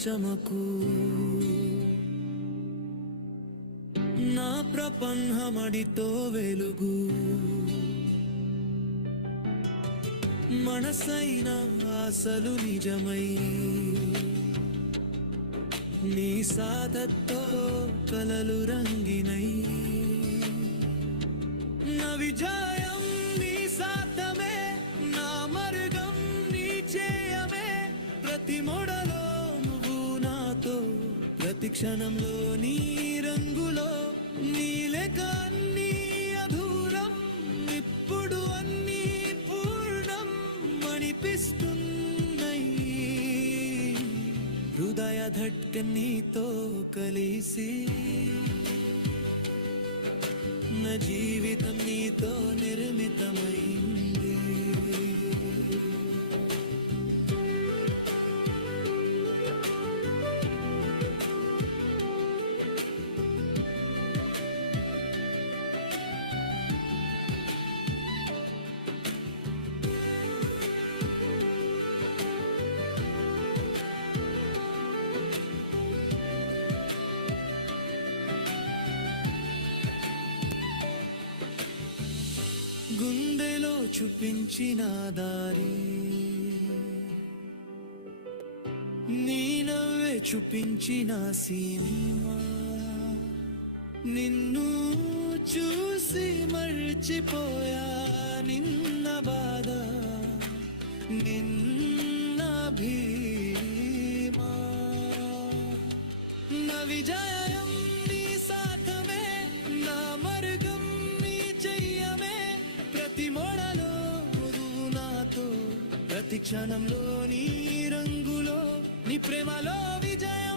చమకు నా ప్రపంచమడితో వెలుగు మనసైన ఆశలు నిజమై నీ సాధతో కలలు రంగినై నా విజయం నీ సాధమే నా మార్గం నీ చేయమే ప్రతి మొడలో నువ్వు నాతో ప్రతి క్షణంలో నీ రంగులో నీ లేక అన్నీ అధూరం ఇప్పుడు అన్నీ పూర్ణం అనిపిస్తున్నాయి హృదయ ధడ్కన్ నీతో కలిసి నా జీవితం నీతో నిర్మితమైంది గుండెలో చూపించిన దారి నీ నవ్వే చూపించిన సినిమా నిన్ను చూసి మర్చిపోయా నిన్న బాధ నిన్న భీమా నా విజయం నీ సాధమే నా మార్గం నీ చెయ్యమే ప్రతి మోడలో నువ్వు నాతో ప్రతి క్షణంలో నీ రంగులో నీ ప్రేమలో విజయ